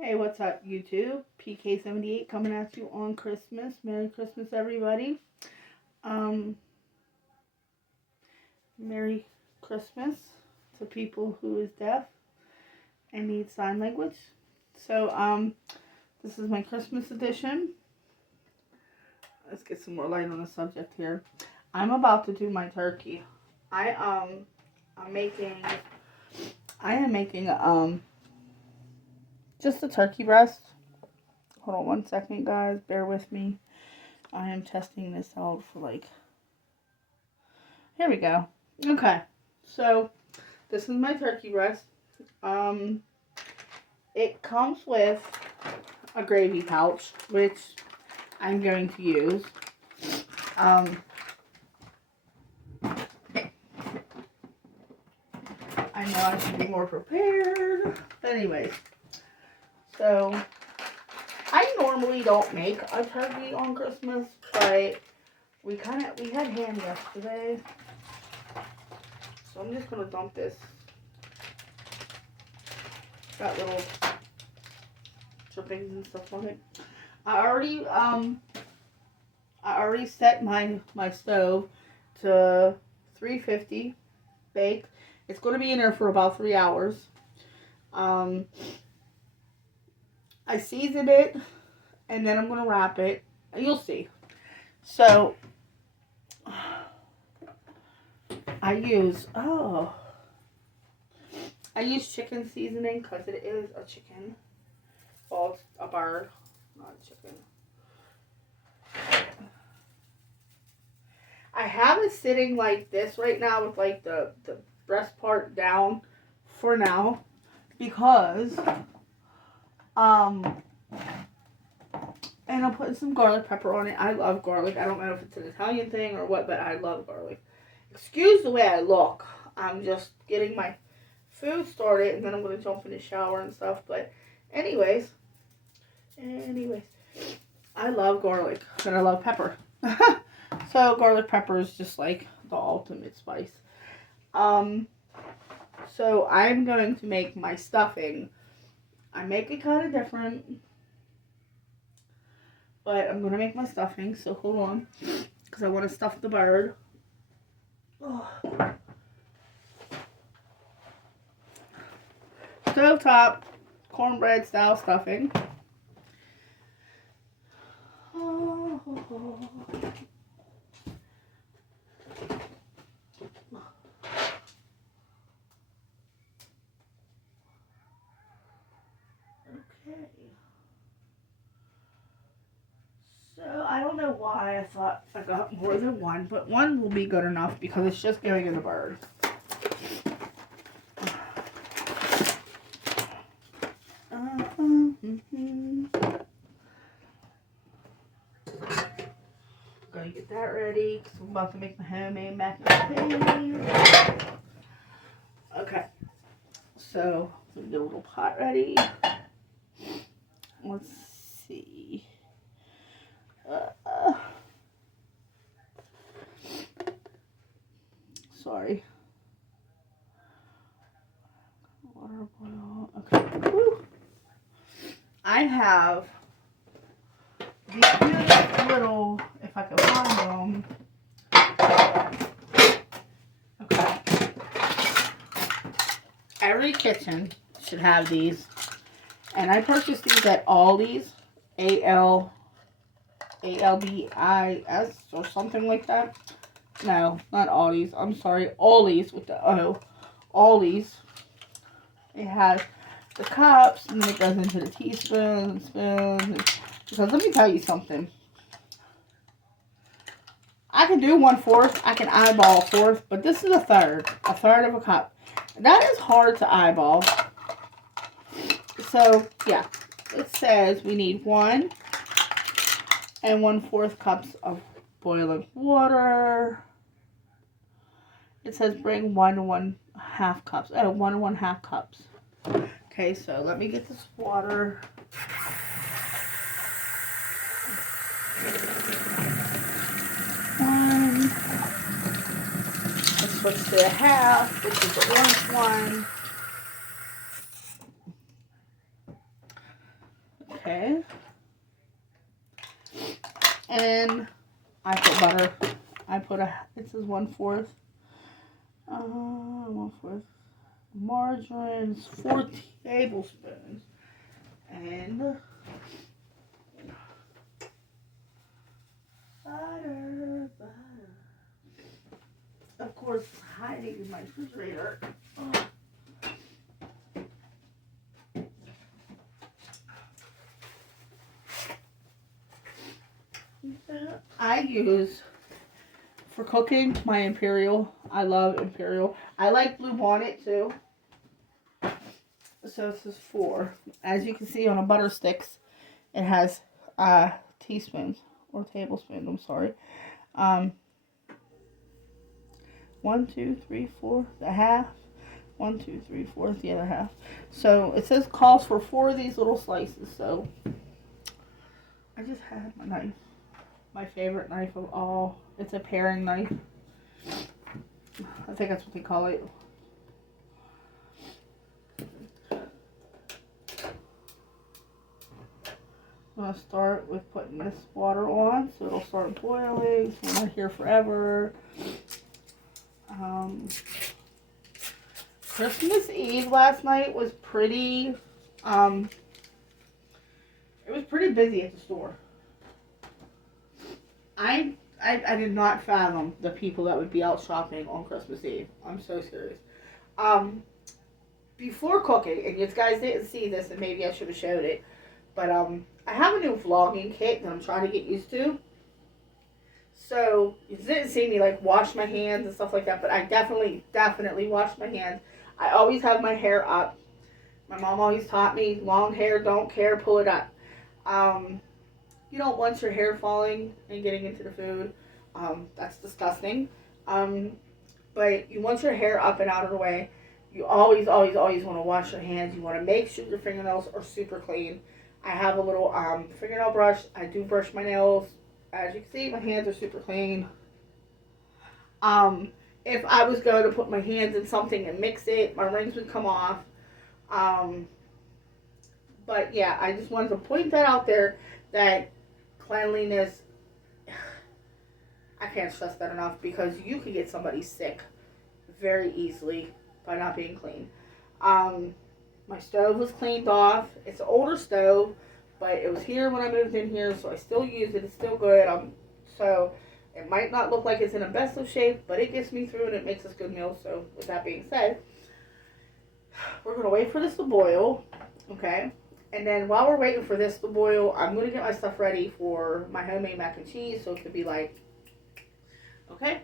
Hey, what's up, YouTube? PK78 coming at you on Christmas. Merry Christmas, everybody. Um, Merry Christmas to people who is deaf and need sign language. So, this is my Christmas edition. Let's get some more light on the subject here. I'm about to do my turkey. I am making just a turkey breast. Hold on one second, guys. Bear with me. I am testing this out for here we go. Okay. So, this is my turkey breast. It comes with a gravy pouch, which I'm going to use. I know I should be more prepared. But anyways. So, I normally don't make a turkey on Christmas, but we had ham yesterday. So I'm just gonna dump this. Got little drippings and stuff on it. I already set my stove to 350 bake. It's gonna be in there for about 3 hours. I season it, and then I'm gonna wrap it, and you'll see. So I use chicken seasoning because it is a chicken. Well, it's a bird, not a chicken. I have it sitting like this right now with like the breast part down for now because and I'm putting some garlic pepper on it. I love garlic. I don't know if it's an Italian thing or what, but I love garlic. Excuse the way I look. I'm just getting my food started, and then I'm going to jump in the shower and stuff. But anyways, I love garlic, and I love pepper. So garlic pepper is just like the ultimate spice. So I'm going to make my stuffing. I make it kind of different, but I'm going to make my stuffing, so hold on, because I want to stuff the bird. Oh. Stovetop cornbread style stuffing. Oh. Okay. So I don't know why I thought I got more than one, but one will be good enough because it's just going in the bird. Gonna get that ready because I'm about to make my homemade mac and cheese. Okay, so get a little pot ready. Let's see. Sorry. Water boil. Okay. Woo. I have these beautiful little, if I can find them. Okay. Every kitchen should have these. And I purchased these at Aldi's. ALBIS or something like that. No, not Aldi's. I'm sorry. Aldi's with the O. Aldi's. It has the cups, and then it goes into the teaspoons, spoons. Because let me tell you something. I can do 1/4. I can eyeball a fourth, but this is a third of a cup. That is hard to eyeball. So yeah, it says we need 1 and 1/4 cups of boiling water. It says bring 1 and 1/2 cups. Oh, 1 and 1/2 cups. Okay, so let me get this water. Let's switch to a half, which is the orange one. Okay. And I put butter. I put it says 1/4. 1/4. Margarine, 4 tablespoons. And butter. Of course, hiding in my refrigerator. Oh. I use, for cooking, my Imperial. I love Imperial. I like Blue Bonnet too. So this is 4. As you can see on a butter sticks, it has teaspoons or tablespoons. I'm sorry. 1, 2, 3, 4, the half. 1, 2, 3, 4 is the other half. So it says calls for 4 of these little slices. So I just had my knife. My favorite knife of all. It's a paring knife. I think that's what they call it. I'm going to start with putting this water on so it'll start boiling. So we're not here forever. Christmas Eve last night was pretty, it was pretty busy at the store. I did not fathom the people that would be out shopping on Christmas Eve. I'm so serious. Before cooking, and you guys didn't see this, and maybe I should have showed it, but I have a new vlogging kit that I'm trying to get used to. So you didn't see me like wash my hands and stuff like that, but I definitely wash my hands. I always have my hair up. My mom always taught me, long hair, don't care, pull it up. You don't want your hair falling and getting into the food. That's disgusting. But you want your hair up and out of the way. You always want to wash your hands. You want to make sure your fingernails are super clean. I have a little fingernail brush. I do brush my nails. As you can see, my hands are super clean. If I was going to put my hands in something and mix it, my rings would come off. But yeah, I just wanted to point that out there, that cleanliness, I can't stress that enough, because you can get somebody sick very easily by not being clean. My stove was cleaned off. It's an older stove, but it was here when I moved in here, so I still use it. It's still good. So it might not look like it's in the best of shape, but it gets me through and it makes us good meals. So with that being said, we're going to wait for this to boil, okay? And then while we're waiting for this to boil, I'm going to get my stuff ready for my homemade mac and cheese, so it could be like, okay?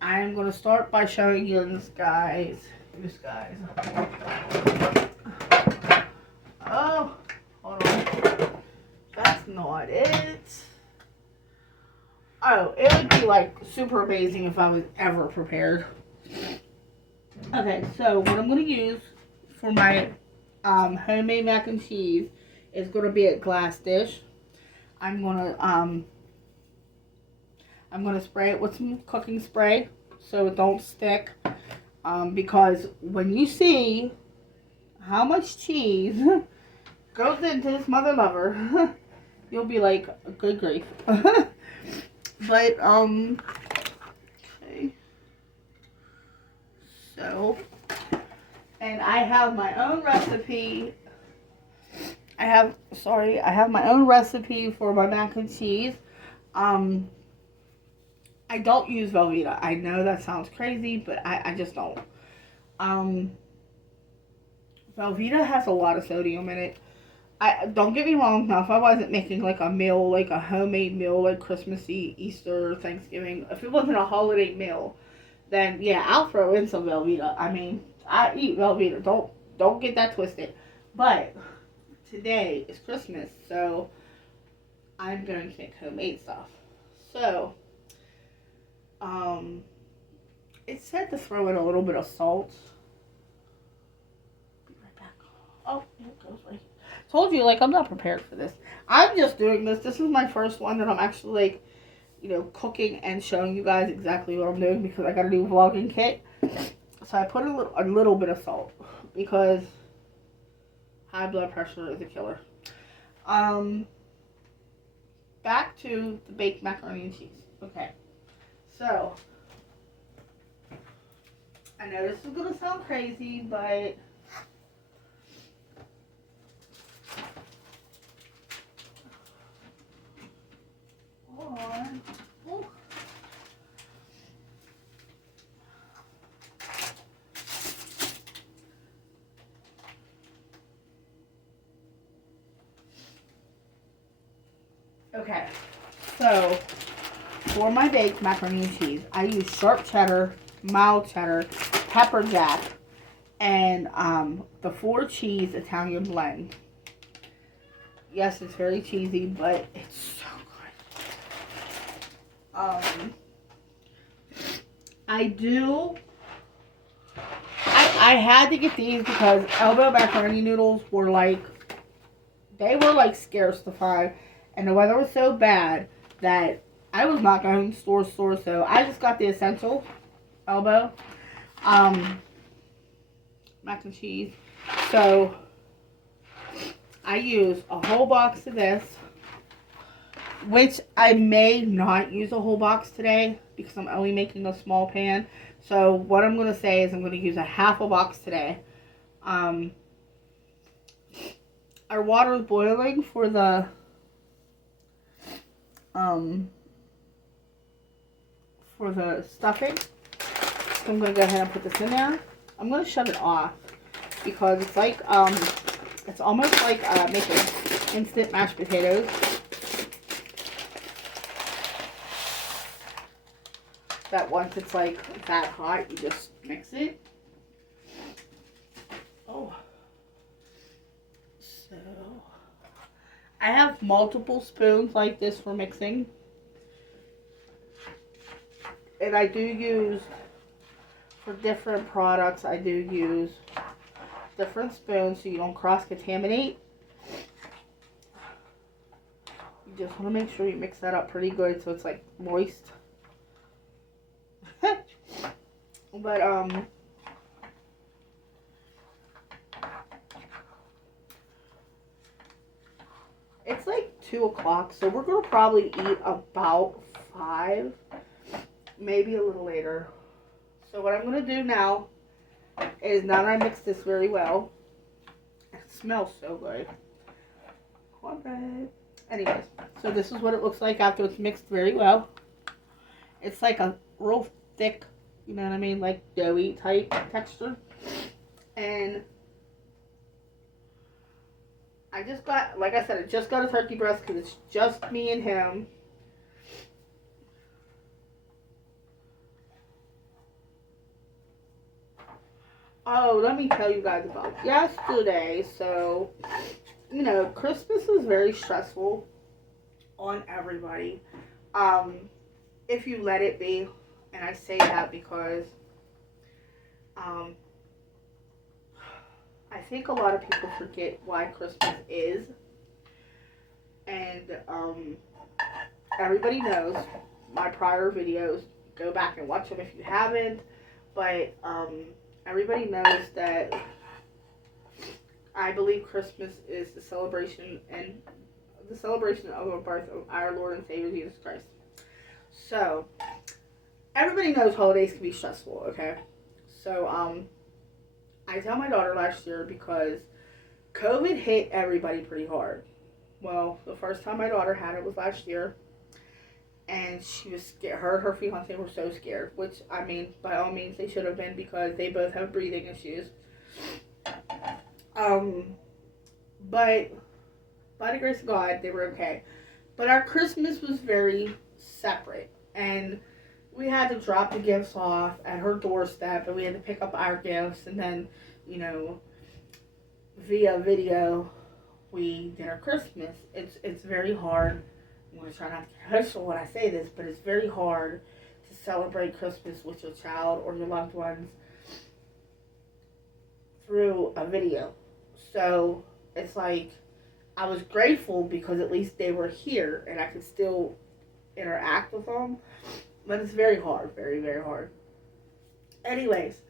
I'm going to start by showing you this, guys. Oh, hold on. That's not it. Oh, it would be like super amazing if I was ever prepared. Okay, so what I'm going to use for my homemade mac and cheese is going to be a glass dish. I'm going to spray it with some cooking spray so it don't stick. Because when you see how much cheese goes into this mother lover, you'll be like, good grief. But, okay. So, and I have my own recipe. I have my own recipe for my mac and cheese. I don't use Velveeta. I know that sounds crazy, but I just don't. Velveeta has a lot of sodium in it. Don't get me wrong, now if I wasn't making like a meal, like a homemade meal, like Christmas, Easter, Thanksgiving, if it wasn't a holiday meal, then yeah, I'll throw in some Velveeta. I mean, I eat Velveeta. Don't get that twisted. But today is Christmas, so I'm going to make homemade stuff. So, it said to throw in a little bit of salt. Be right back. Oh, here it goes right. Told you, like, I'm not prepared for this. I'm just doing this. This is my first one that I'm actually, like, you know, cooking and showing you guys exactly what I'm doing, because I got a new vlogging kit. So I put a little bit of salt because high blood pressure is a killer. Um, Back to the baked macaroni and cheese. Okay, so I know this is gonna sound crazy, but hold on. Ooh. Okay, so for my baked macaroni and cheese, I use sharp cheddar, mild cheddar, pepper jack, and the 4-cheese Italian blend. Yes, it's very cheesy, but it's so good. I do. I had to get these because Elbow macaroni noodles were like, they were like scarce to find, and the weather was so bad that I was not going store to store, so I just got the essential Elbow mac and cheese. So I use a whole box of this, which I may not use a whole box today because I'm only making a small pan. So what I'm going to say is I'm going to use a half a box today. Our water is boiling for the stuffing. So I'm going to go ahead and put this in there. I'm going to shut it off because it's like it's almost like making instant mashed potatoes. That once it's like that hot, you just mix it. Oh. So I have multiple spoons like this for mixing. And I do use, for different products, I do use different spoons so you don't cross-contaminate. You just want to make sure you mix that up pretty good so it's like moist. But it's like 2 o'clock, so we're gonna probably eat about 5, maybe a little later. So what I'm gonna do now is, now that I mix this very well, it smells so good. Cornbread. Anyways, so this is what it looks like after it's mixed very well. It's like a real thick, you know what I mean, like doughy type texture. And I just got, like I said, I just got a turkey breast because it's just me and him. Oh, let me tell you guys about yesterday. So, you know, Christmas is very stressful on everybody. If you let it be. And I say that because I think a lot of people forget why Christmas is. And everybody knows my prior videos. Go back and watch them if you haven't. But everybody knows that I believe Christmas is the celebration of the birth of our Lord and Savior Jesus Christ. So everybody knows holidays can be stressful, okay? So I tell my daughter last year because COVID hit everybody pretty hard. Well, the first time my daughter had it was last year. And she was scared. Her and her fiance were so scared. Which, I mean, by all means, they should have been because they both have breathing issues. But by the grace of God, they were okay. But our Christmas was very separate. And we had to drop the gifts off at her doorstep. And we had to pick up our gifts. And then, you know, via video, we did our Christmas. It's very hard. I'm going to try not to get emotional when I say this, but it's very hard to celebrate Christmas with your child or your loved ones through a video. So it's like, I was grateful because at least they were here and I could still interact with them, but it's very hard, very, very hard. Anyways,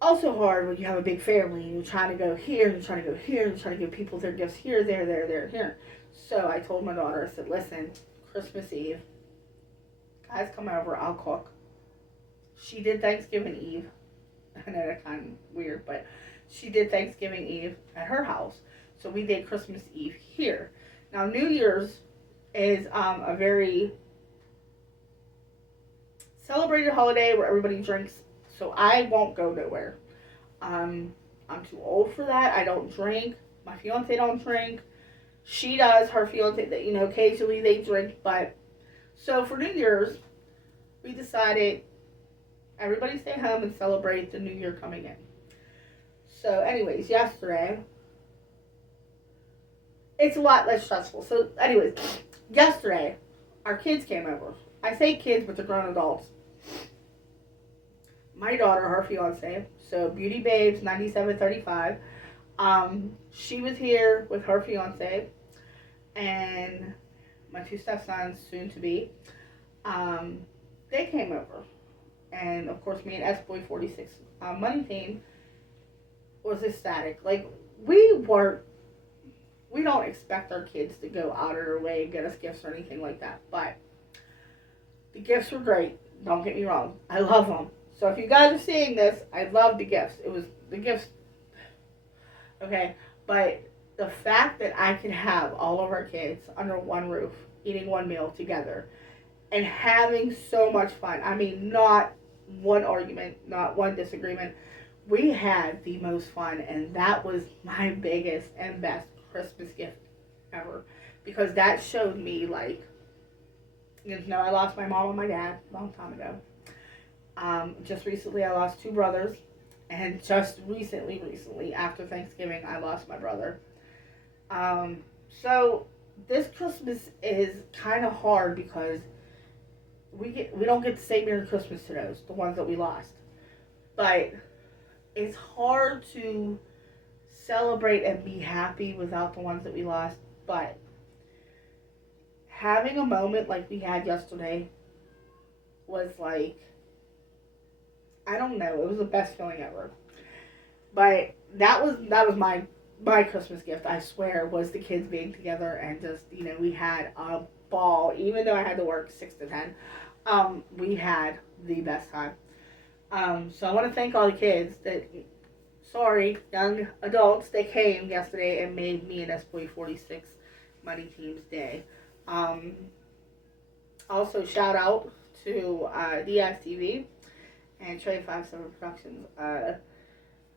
also hard when you have a big family and you're trying to go here, you're trying to go here, you're trying to give people their gifts here, there, here. So I told my daughter, I said, listen, Christmas Eve, guys come over, I'll cook. She did Thanksgiving Eve. I know that's kind of weird, but she did Thanksgiving Eve at her house. So we did Christmas Eve here. Now New Year's is a very celebrated holiday where everybody drinks. So I won't go nowhere. I'm too old for that. I don't drink. My fiance don't drink. She does. Her fiance, you know, occasionally they drink. But so for New Year's, we decided everybody stay home and celebrate the New Year coming in. So, anyways, yesterday, it's a lot less stressful. So, anyways, yesterday, our kids came over. I say kids, but they're grown adults. My daughter, her fiance, so Beauty Babes 9735. She was here with her fiance and my two stepsons, soon to be. They came over, and of course, me and S Boy 46 Money Team was ecstatic. Like we don't expect our kids to go out of their way and get us gifts or anything like that, but the gifts were great. Don't get me wrong, I love them. So if you guys are seeing this, I love the gifts. It was the gifts. Okay, but the fact that I could have all of our kids under one roof, eating one meal together, and having so much fun. I mean, not one argument, not one disagreement. We had the most fun, and that was my biggest and best Christmas gift ever. Because that showed me, like, you know, I lost my mom and my dad a long time ago. Just recently, I lost two brothers. And just recently, after Thanksgiving, I lost my brother. So this Christmas is kind of hard because we don't get to say Merry Christmas to those, the ones that we lost. But it's hard to celebrate and be happy without the ones that we lost. But having a moment like we had yesterday was like, I don't know, it was the best feeling ever. But that was my Christmas gift, I swear, was the kids being together and just, you know, we had a ball. Even though I had to work 6 to 10, we had the best time. So I want to thank all the kids that, young adults, they came yesterday and made me and S-Boy 46 Money Team's day. Also, shout out to DSTV and Trey 57 Productions.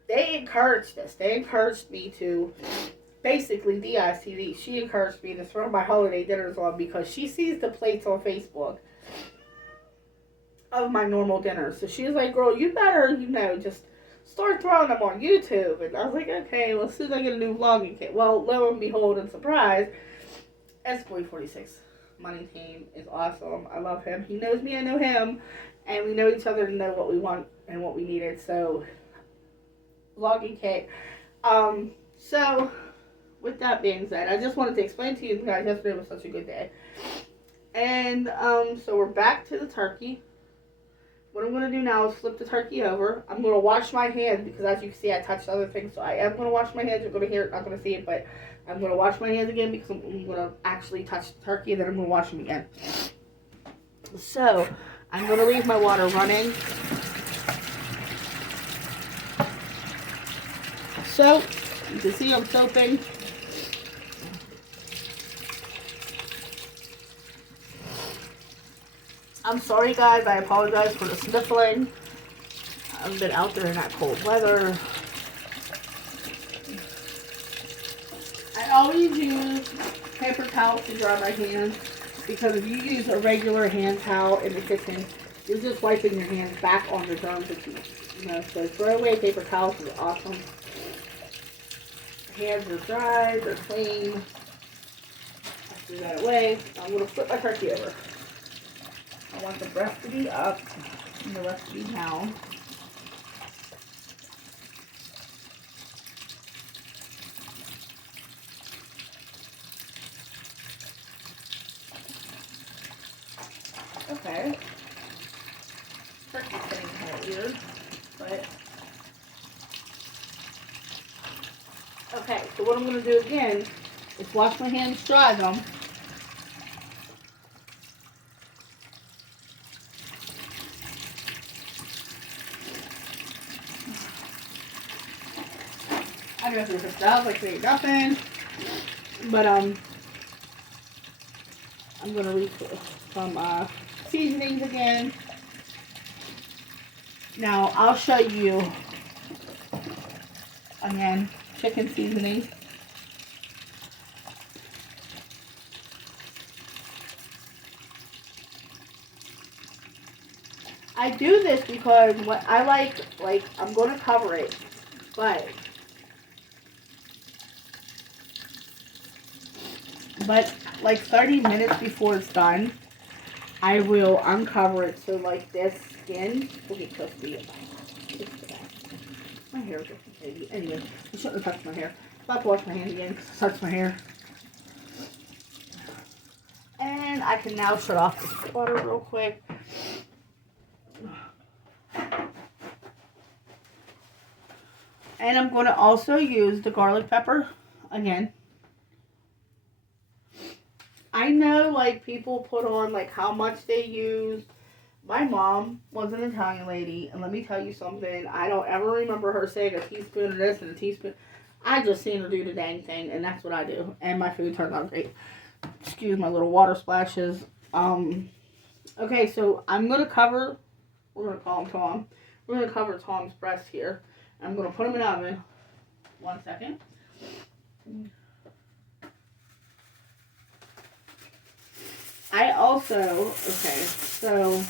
They encouraged us. They encouraged me to, basically, DSTV, she encouraged me to throw my holiday dinners on because she sees the plates on Facebook of my normal dinners. So she was like, girl, you better, you know, just start throwing them on YouTube. And I was like, okay, well, as soon as I get a new vlogging kit. Well, lo and behold, and surprise, S-Boy 46 Money Team is awesome. I love him. He knows me, I know him. And we know each other to know what we want and what we needed. So, vlogging kit. So, with that being said, I just wanted to explain to you guys yesterday was such a good day. And, so we're back to the turkey. What I'm going to do now is flip the turkey over. I'm going to wash my hands because, as you can see, I touched other things. So I am going to wash my hands. You're going to hear it, not going to see it, but I'm going to wash my hands again because I'm going to actually touch the turkey and then I'm going to wash them again. So, I'm going to leave my water running. So, you can see I'm soaping. I'm sorry guys, I apologize for the sniffling. I've been out there in that cold weather. I always use paper towels to dry my hands because if you use a regular hand towel in the kitchen, you're just wiping your hands back on the germs that you know. So throw away paper towels is awesome. Hands are dry, they're clean. I threw that away. I'm going to flip my turkey over. I want the breast to be up and the rest to be down. Okay. Turkey's getting kind of weird, but Okay, so what I'm going to do again is wash my hands, dry them. I go through the stuff like they ain't nothing. But I'm gonna read some seasonings again. Now I'll show you again chicken seasoning. I do this because what I like I'm gonna cover it, but like 30 minutes before it's done, I will uncover it so like this skin will get crispy. My hair is baby. Anyway, I shouldn't have touched my hair. I'm about to wash my hands again because I touched my hair. And I can now shut off this water real quick. And I'm going to also use the garlic pepper again. I know like people put on like how much they use. My mom was an Italian lady, and let me tell you something. I don't ever remember her saying a teaspoon of this and a teaspoon. I just seen her do the dang thing, and that's what I do. And my food turned out great. Excuse my little water splashes. Okay, so I'm going to cover, we're going to call him Tom. We're going to cover Tom's breast here. I'm going to put him in the oven. 1 second. I also, okay, so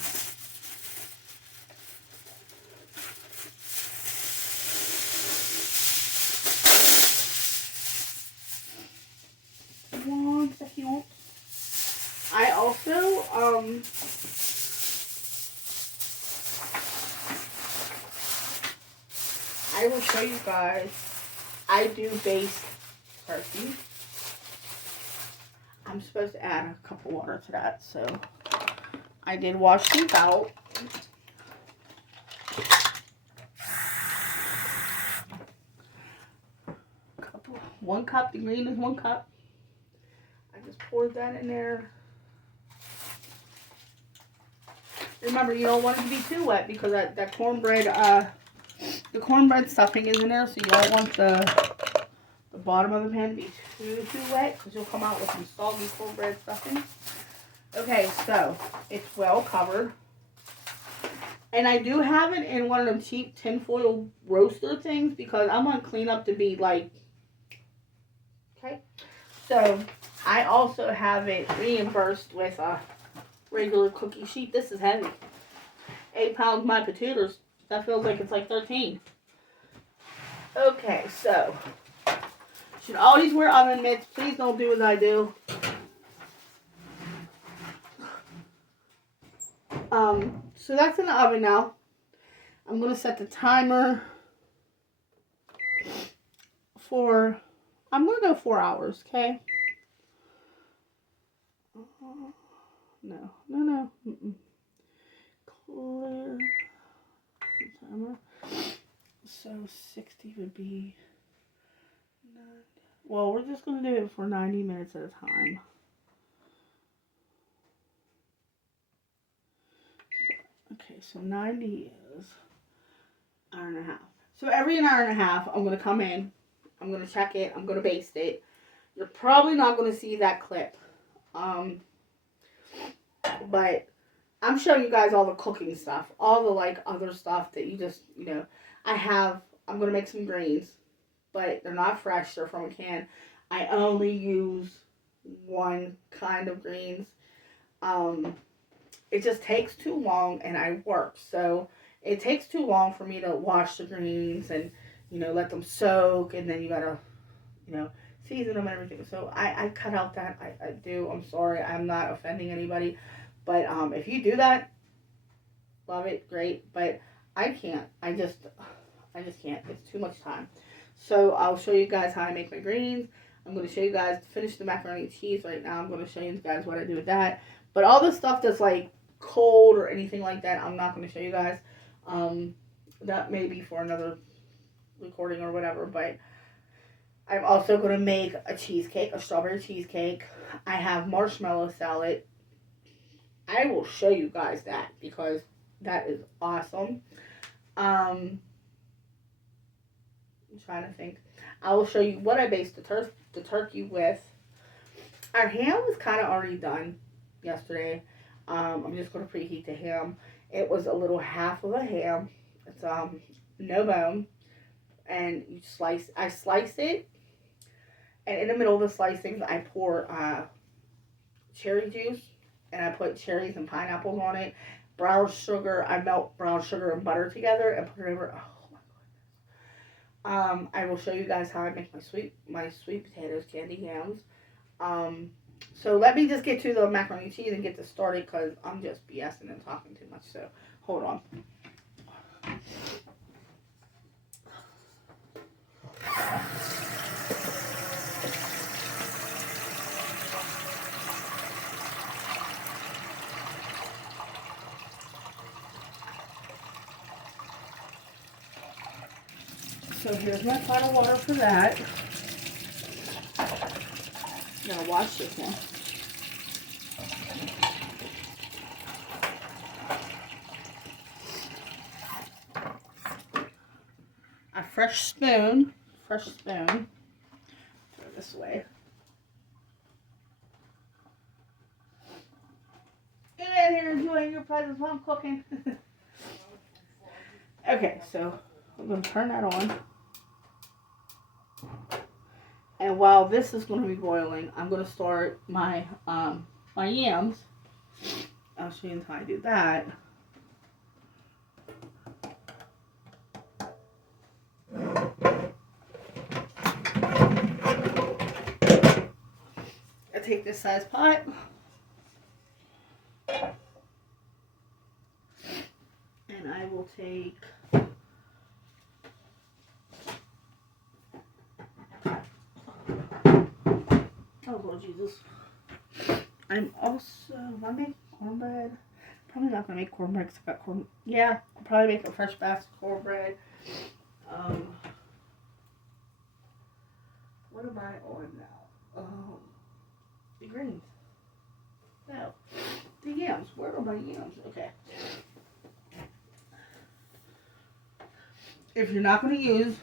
one second. I also, I will show you guys, I do baste turkey. I'm supposed to add a cup of water to that, so I did wash these out. One cup, the green is 1 cup. I just poured that in there. Remember, you don't want it to be too wet because that cornbread, the cornbread stuffing is in there, so you don't want the bottom of the pan to be too wet because you'll come out with some soggy cornbread stuffing. Okay, so it's well covered. And I do have it in one of them cheap tinfoil roaster things because I want clean up to be like, okay. So I also have it reimbursed with a regular cookie sheet. This is heavy. 8 pounds my potatoes. That feels like it's like 13. Okay, so should always wear oven mitts. Please don't do as I do. So that's in the oven now. I'm going to set the timer for, I'm going to go 4 hours, okay? No. Mm-mm. Clear the timer. So 60 would be, well, we're just going to do it for 90 minutes at a time. Okay, so 90 is an hour and a half. So every hour and a half, I'm going to come in. I'm going to check it. I'm going to baste it. You're probably not going to see that clip. But I'm showing you guys all the cooking stuff. All the, like, other stuff that you just, you know. I'm going to make some greens. But they're not fresh. They're from a can. I only use one kind of greens. It just takes too long and I work. So it takes too long for me to wash the greens and, you know, let them soak. And then you got to, you know, season them and everything. So I cut out that. I do. I'm sorry. I'm not offending anybody. But if you do that, love it. Great. But I can't. I just can't. It's too much time. So I'll show you guys how I make my greens. I'm going to show you guys to finish the macaroni and cheese right now. I'm going to show you guys what I do with that. But all the stuff that's like cold or anything like that, I'm not going to show you guys. That may be for another recording or whatever. But I'm also going to make a cheesecake, a strawberry cheesecake. I have marshmallow salad. I will show you guys that because that is awesome. I'm trying to think. I will show you what I based the turkey with. Our ham was kind of already done yesterday. I'm just going to preheat the ham. It was a little half of a ham. It's no bone, and I slice it, and in the middle of the slicings, I pour cherry juice, and I put cherries and pineapples on it. Brown sugar. I melt brown sugar and butter together and put it over. Oh my goodness. I will show you guys how I make my sweet potatoes, candy yams. So let me just get to the macaroni and cheese and get this started because I'm just BSing and talking too much. So hold on. So here's my pot of water for that. I'm gonna wash this one. A fresh spoon. Throw this away. Get in here enjoying your presents while I'm cooking. Okay, so I'm gonna turn that on. And while this is going to be boiling, I'm going to start my my yams. I'll show you how I do that. I take this size pot. And I will take oh Lord Jesus. I'm also, am I making cornbread? Probably not gonna make cornbread because I got corn. Yeah, I'll probably make a fresh batch of cornbread. What am I on now? The greens. No, the yams. Where are my yams? Okay. If you're not gonna use,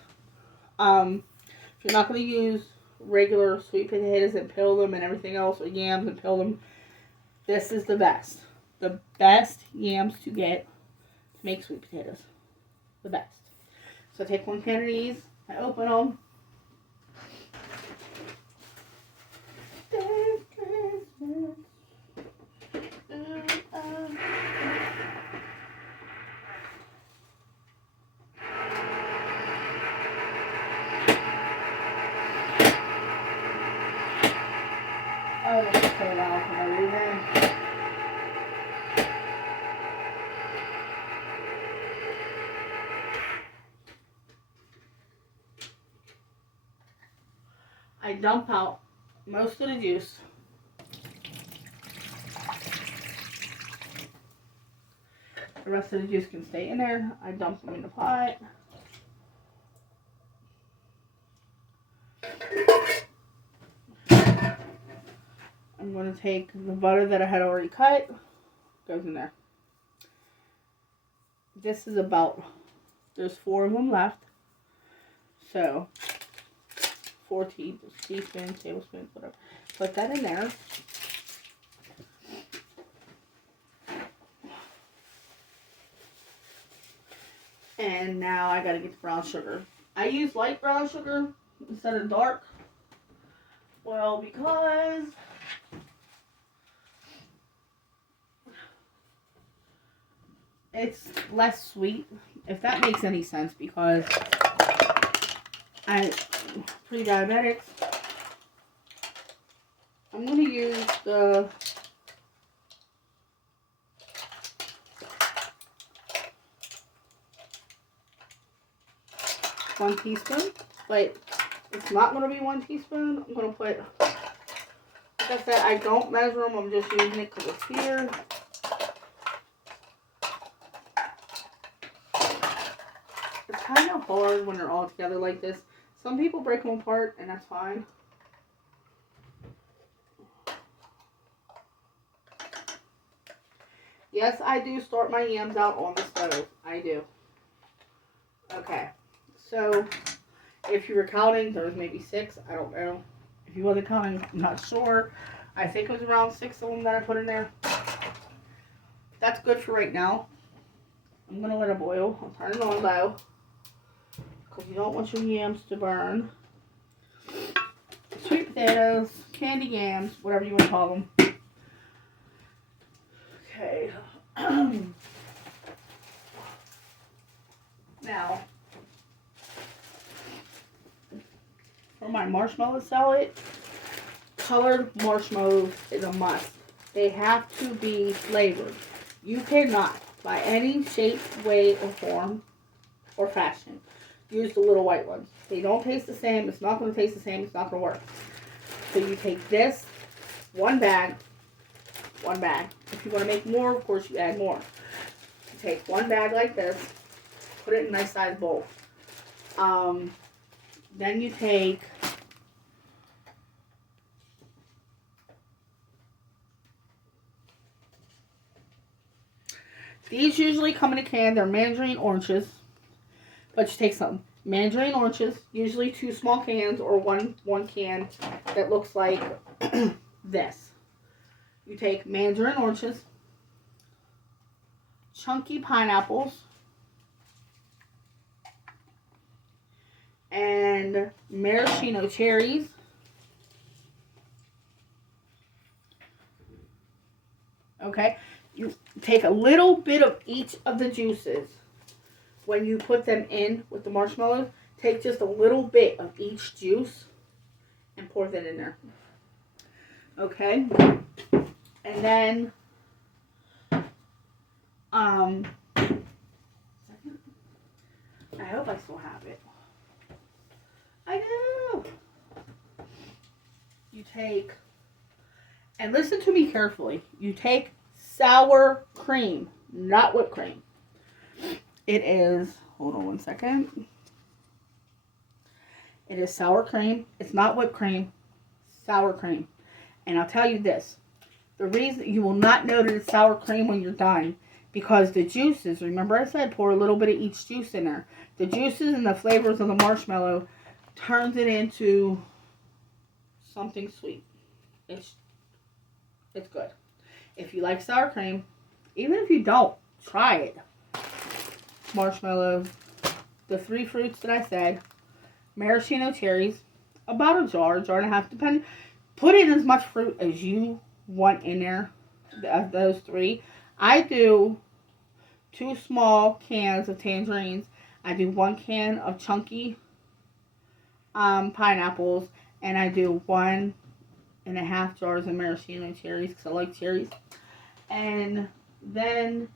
regular sweet potatoes and peel them and everything else, or yams and peel them, this is the best. The best yams to get to make sweet potatoes. The best. So I take one can of these, I open them. Oh, that's so loud for no reason. I dump out most of the juice. The rest of the juice can stay in there. I dump them in the pot. I'm going to take the butter that I had already cut. Goes in there. This is about, there's 4 of them left. So, 4 teaspoons, tablespoons, whatever. Put that in there. And now I gotta get the brown sugar. I use light brown sugar instead of dark. Well, because it's less sweet, if that makes any sense, because I'm pre-diabetic. I'm going to use the one teaspoon, but it's not going to be 1 teaspoon. I'm going to put, like I said, I don't measure them, I'm just using it because it's here. It's kind of hard when they're all together like this. Some people break them apart, and that's fine. Yes, I do start my yams out on the stove. I do. Okay. So, if you were counting, there was maybe 6. I don't know. If you wasn't counting, I'm not sure. I think it was around 6 of them that I put in there. That's good for right now. I'm going to let it boil. I'll turn it on low. Because you don't want your yams to burn. Sweet potatoes, candy yams, whatever you want to call them. Okay. Now, for my marshmallow salad, colored marshmallows is a must. They have to be flavored. You cannot, by any shape, way, or form, or fashion, use the little white ones. They don't taste the same. It's not going to taste the same. It's not going to work. So you take this, one bag. If you want to make more, of course, you add more. You take one bag like this, put it in a nice sized bowl. Then you take these usually come in a can. They're mandarin oranges, but you take some mandarin oranges, usually 2 small cans or one can that looks like this. You take mandarin oranges, chunky pineapples, and maraschino cherries. Okay, you take a little bit of each of the juices. When you put them in with the marshmallows, take just a little bit of each juice and pour that in there. Okay? And then, I hope I still have it. I do! You take, and listen to me carefully, you take sour cream, not whipped cream. It is, hold on one second. It is sour cream. It's not whipped cream. Sour cream. And I'll tell you this. The reason you will not know that it's sour cream when you're done, because the juices, remember I said pour a little bit of each juice in there. The juices and the flavors of the marshmallow turns it into something sweet. It's good. If you like sour cream, even if you don't, try it. Marshmallow, the 3 fruits that I said, maraschino cherries, about a jar and a half, depending. Put in as much fruit as you want in there, those 3. I do 2 small cans of tangerines. I do 1 can of chunky pineapples, and I do 1.5 jars of maraschino cherries because I like cherries. And then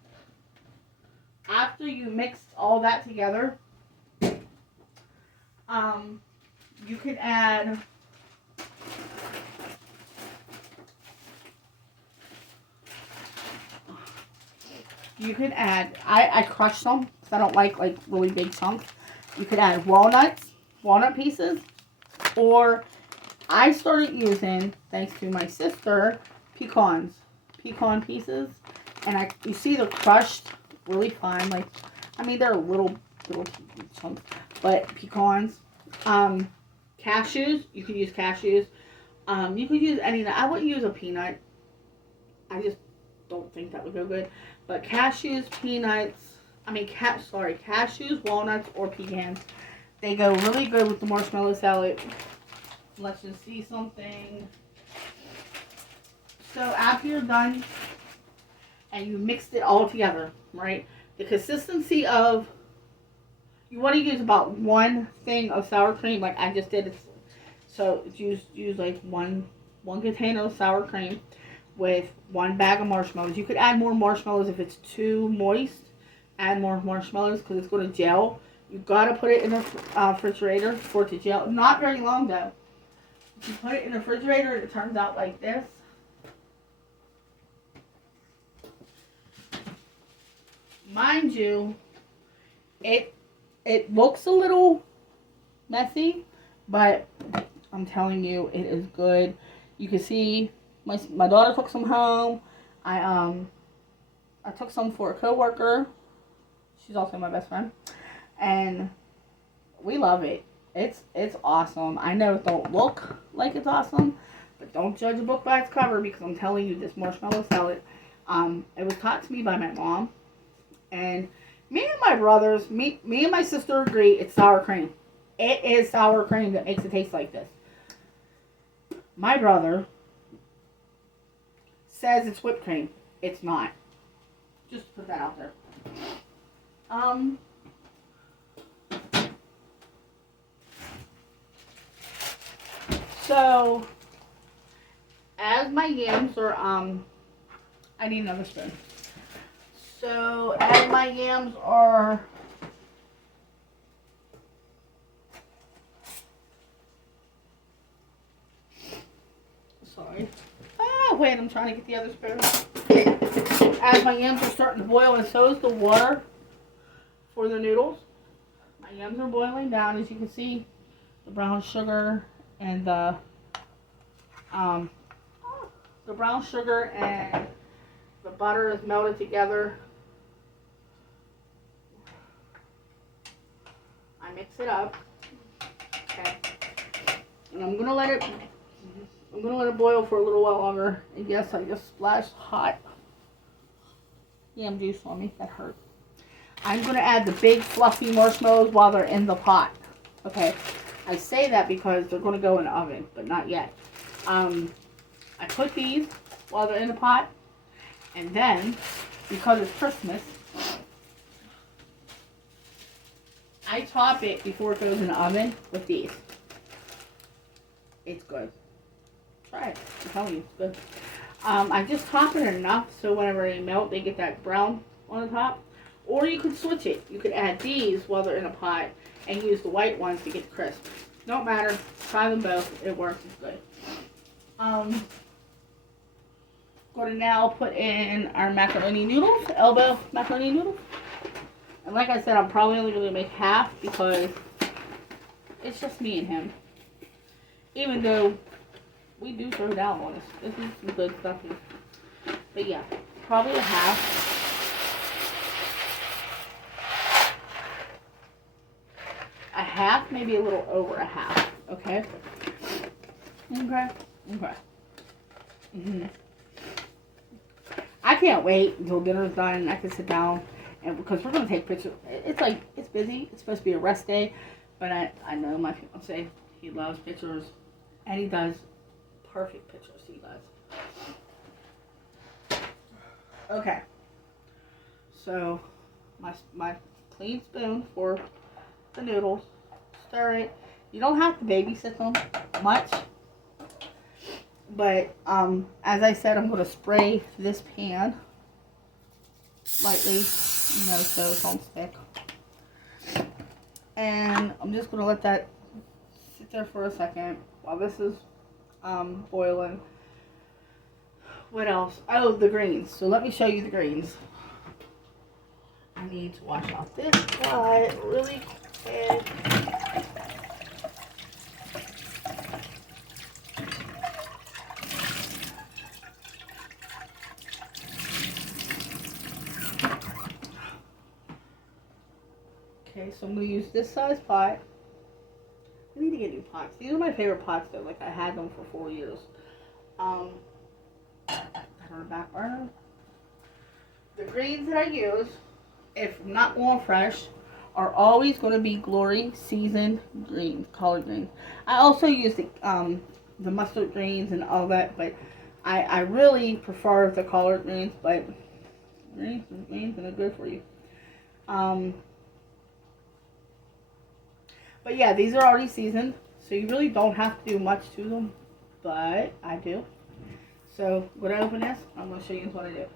after you mix all that together, you could add I crush some because I don't like really big chunks. You could add walnut pieces, or I started using, thanks to my sister, pecan pieces, and you see they're crushed really fine. They're little chunks, but pecans, cashews. You could use cashews. You could use any. I wouldn't use a peanut. I just don't think that would go good. But cashews, peanuts. Cashews, walnuts, or pecans. They go really good with the marshmallow salad. Let's just see something. So after you're done and you mixed it all together, right? The consistency of, you want to use about 1 thing of sour cream like I just did. So use like one container of sour cream with 1 bag of marshmallows. You could add more marshmallows if it's too moist. Add more marshmallows because it's going to gel. You got to put it in the refrigerator for it to gel. Not very long though. If you put it in the refrigerator, it turns out like this. Mind you, it looks a little messy, But I'm telling you, it is good. You can see my daughter took some home. I took some for a coworker. She's also my best friend, and we love it. It's awesome. I know it don't look like it's awesome, but don't judge a book by its cover, because I'm telling you, this marshmallow salad, it was taught to me by my mom, and me and my brothers, me and my sister agree it's sour cream. It is sour cream that makes it taste like this. My brother says it's whipped cream. It's not. Just to put that out there. So, as my yams are, I need another spoon. So, as my yams are, sorry. Wait, I'm trying to get the other spoon. As my yams are starting to boil, and so is the water for the noodles. My yams are boiling down, as you can see, the brown sugar and the brown sugar and the butter is melted together. I mix it up. Okay. And I'm gonna let it boil for a little while longer. And yes, I just splashed hot yam juice on me. That hurt. I'm gonna add the big fluffy marshmallows while they're in the pot. Okay. I say that because they're gonna go in the oven, but not yet. I put these while they're in the pot, and then, because it's Christmas, I top it before it goes in the oven with these. It's good. Try it. I'm telling you, it's good. I just top it enough so whenever they melt, they get that brown on the top. Or you could switch it. You could add these while they're in a pot and use the white ones to get crisp. Don't matter. Try them both. It works. It's good. Going to now put in our macaroni noodles, elbow macaroni noodles. And like I said, I'm probably only going to make half because it's just me and him. Even though we do throw down on this. This is some good stuff here. But yeah, probably a half. A half, maybe a little over a half. Okay? Okay. Okay. I can't wait until dinner's done and I can sit down, and because we're gonna take pictures. It's like, it's busy. It's supposed to be a rest day, but I know my fiance, he loves pictures, and he does perfect pictures. He does. Okay. So my clean spoon for the noodles. Stir it. You don't have to babysit them much. But, as I said, I'm going to spray this pan lightly, so it don't stick. And I'm just going to let that sit there for a second while this is, boiling. What else? Oh, the greens. So let me show you the greens. I need to wash off this side really quick. Okay, so I'm going to use this size pot. I need to get new pots. These are my favorite pots though. Like, I had them for 4 years. On the back burner. The greens that I use, if I'm not going fresh, are always going to be Glory seasoned greens, collard greens. I also use the mustard greens and all that, but I really prefer the collard greens, but greens and they're good for you. But yeah, these are already seasoned, so you really don't have to do much to them, but I do. So, when I open this, I'm going to show you what I do.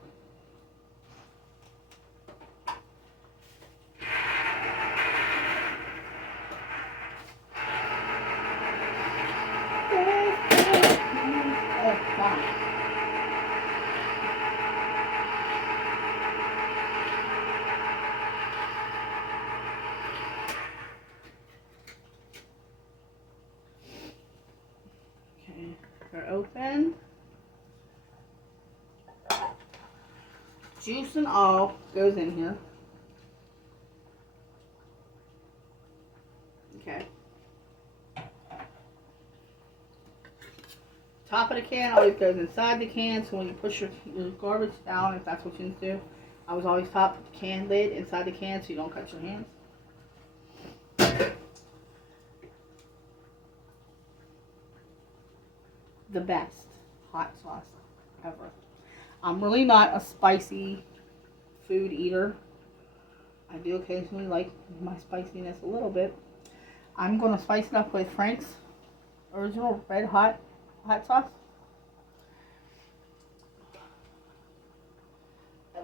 They're open. Juice and all goes in here. Okay. Top of the can always goes inside the can, so when you push your garbage down, if that's what you need to do, I was always top the can lid inside the can so you don't cut your hands. The best hot sauce ever. I'm really not a spicy food eater. I do occasionally like my spiciness a little bit. I'm going to spice it up with Frank's original red hot sauce.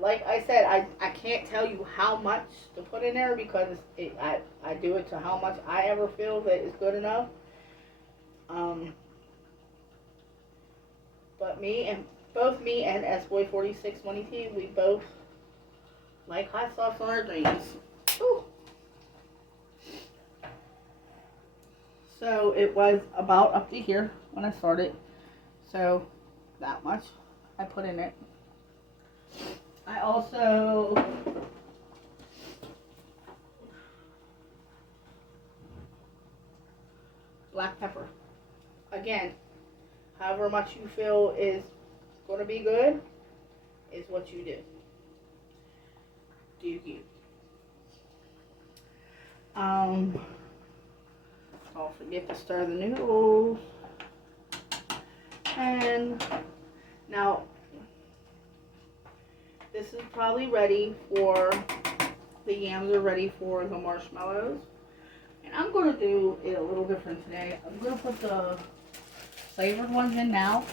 Like I said, I can't tell you how much to put in there because I do it to how much I ever feel that is good enough. But both me and S-Boy46 Money T, we both like hot sauce on our greens. Whew. So it was about up to here when I started. So that much I put in it. I also black pepper. Again, however much you feel is going to be good is what you do. Do you? Don't forget to stir the noodles. And now this is probably ready for, the yams are ready for the marshmallows. And I'm going to do it a little different today. I'm going to put the flavored ones in now.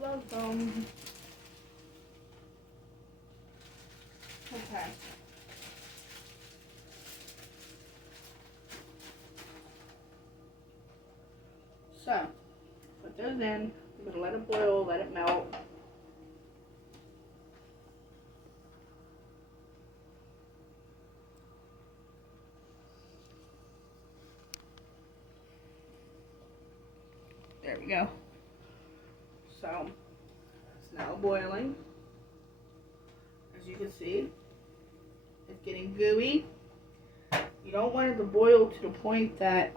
Love them. Okay. So, put those in. I'm going to let it boil, let it melt. There we go. So, it's now boiling. As you can see, it's getting gooey. You don't want it to boil to the point that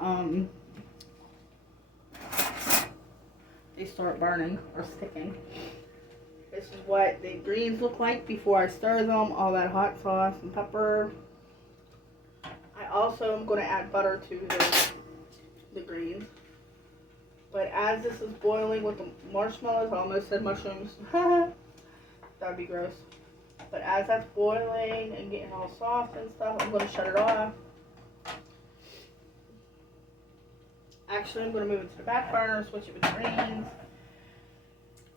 they start burning or sticking. This is what the greens look like before I stir them. All that hot sauce and pepper. I also am going to add butter to the greens. But as this is boiling with the marshmallows, I almost said mushrooms. That'd be gross. But as that's boiling and getting all soft and stuff, I'm going to shut it off. Actually, I'm going to move it to the back burner, switch it with the greens.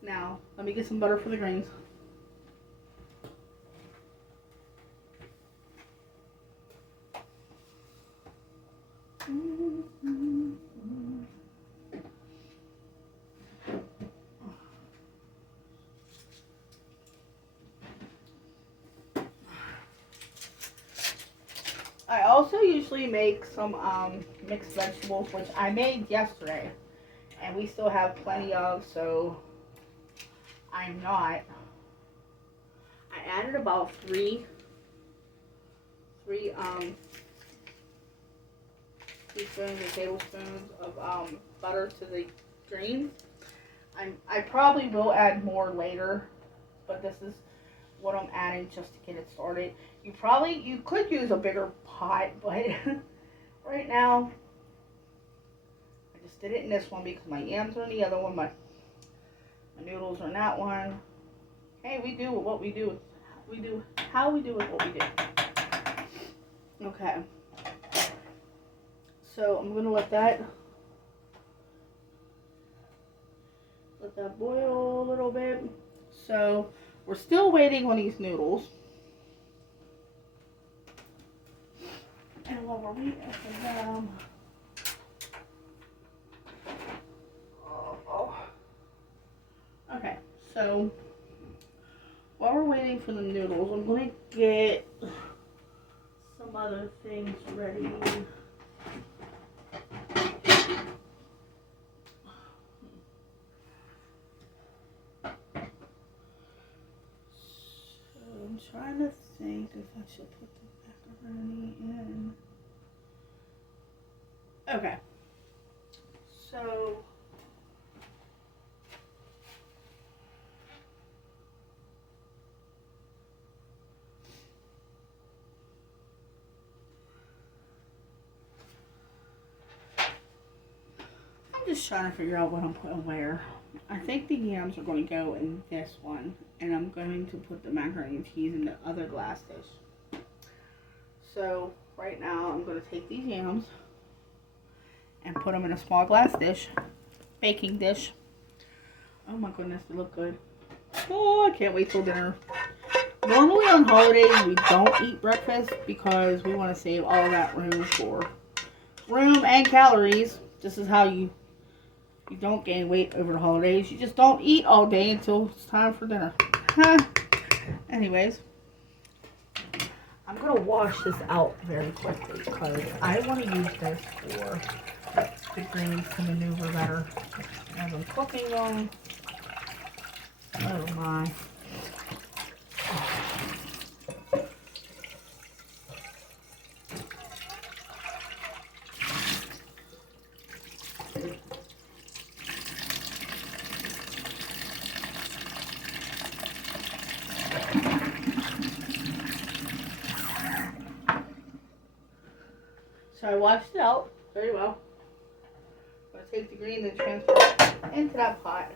Now, let me get some butter for the greens. I also usually make some mixed vegetables, which I made yesterday, and we still have plenty of, so I'm not. I added about three teaspoons or tablespoons of butter to the greens. I probably will add more later, but this is what I'm adding just to get it started. You could use a bigger pot, but right now I just did it in this one because my yams are in the other one, my noodles are in that one. Hey, we do what we do. We do how we do it, what we do. Okay. So I'm gonna let that boil a little bit. So we're still waiting on these noodles. And while we're waiting for them, So while we're waiting for the noodles, I'm going to get some other things ready. So I'm trying to think if I should put the macaroni in. Okay. So I'm just trying to figure out what I'm putting where. I think the yams are going to go in this one, and I'm going to put the macaroni and cheese in the other glass dish. So right now I'm going to take these yams and put them in a small glass dish, baking dish. Oh my goodness, they look good. Oh, I can't wait till dinner. Normally on holidays we don't eat breakfast because we want to save all that room and calories. This is how you don't gain weight over the holidays. You just don't eat all day until it's time for dinner. Anyways, I'm going to wash this out very quickly because I want to use this for the greens to maneuver better as I'm cooking them. Oh my. So I washed it out very well. I'm going to take the green and transfer it into that pot.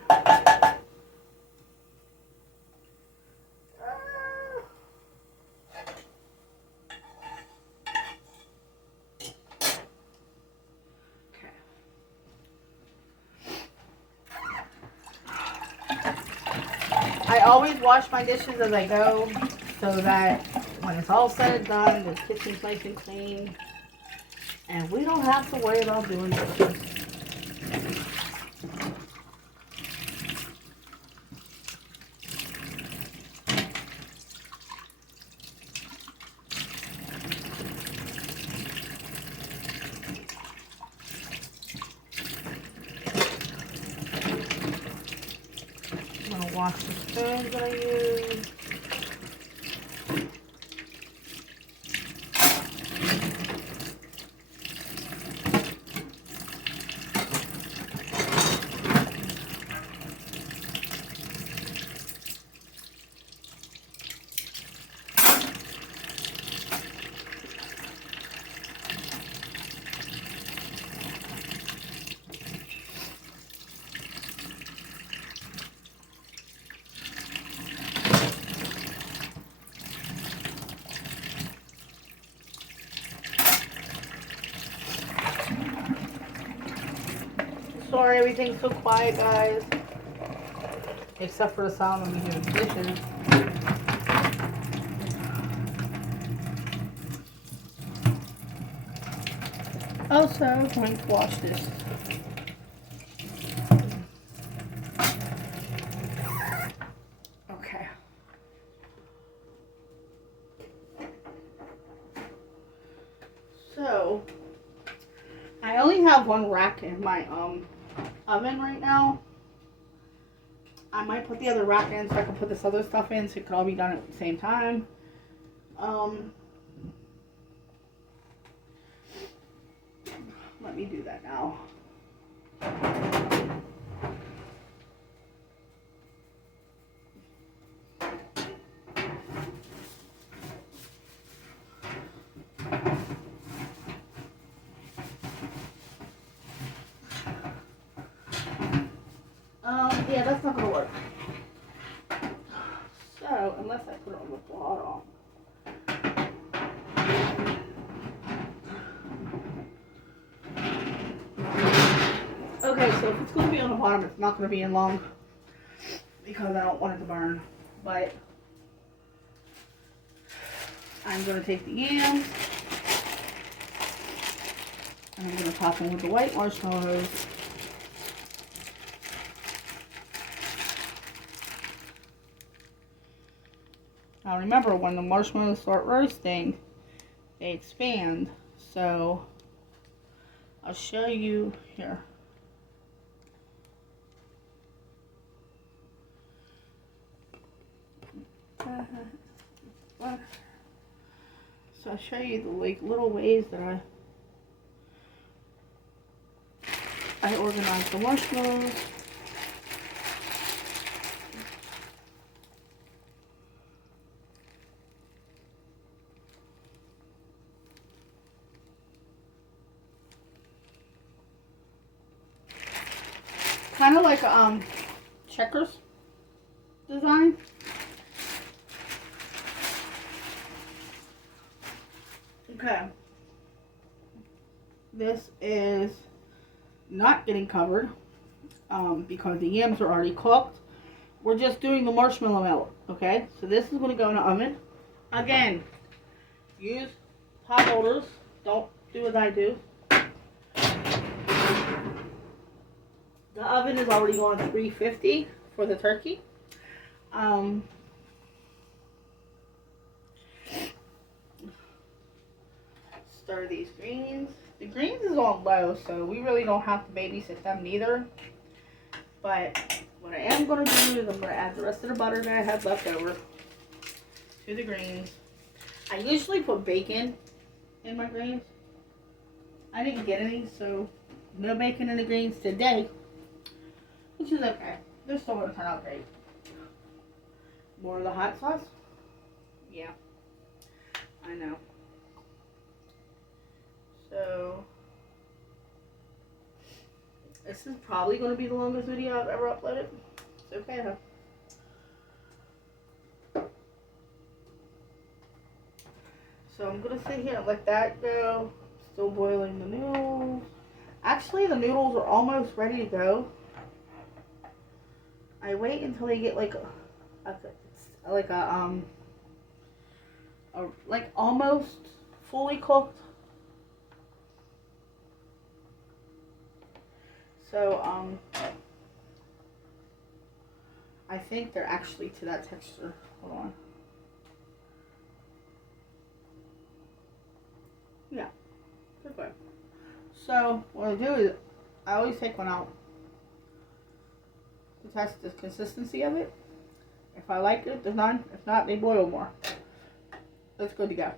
Okay. I always wash my dishes as I go so that when it's all said and done, the kitchen's nice and clean. And we don't have to worry about doing dishes. I'm going to wash the spoons that I use. Sorry, everything's so quiet, guys. Except for the sound of me doing dishes. Also, I'm going to wash this. Okay. So, I only have one rack in my oven right now. I might put the other rack in so I can put this other stuff in so it could all be done at the same time. Let me do that now. Yeah, that's not gonna work. So, unless I put it on the bottom. Okay, so if it's gonna be on the bottom, it's not gonna be in long because I don't want it to burn. But I'm gonna take the yams and I'm gonna top them with the white marshmallows. Now remember, when the marshmallows start roasting, they expand. So I'll show you here. So I'll show you the little ways that I organize the marshmallows. Kind of like a checkers design. Okay. This is not getting covered because the yams are already cooked. We're just doing the marshmallow melt, okay? So this is going to go in the oven. Again, use pot holders. Don't do as I do. The oven is already on 350 for the turkey. Stir these greens. The greens is on low, so we really don't have to babysit them neither. But what I am going to do is I'm going to add the rest of the butter that I have left over to the greens. I usually put bacon in my greens. I didn't get any, so no bacon in the greens today. Which is okay. They're still going to turn out great. More of the hot sauce? Yeah. I know. So, this is probably going to be the longest video I've ever uploaded. It's okay though. So I'm going to sit here and let that go. Still boiling the noodles. Actually, the noodles are almost ready to go. I wait until they get like almost fully cooked. So I think they're actually to that texture. Hold on. Yeah, they're good. So what I do is I always take one out to test the consistency of it. If I like it, there's none. If not, they boil more. It's good to go.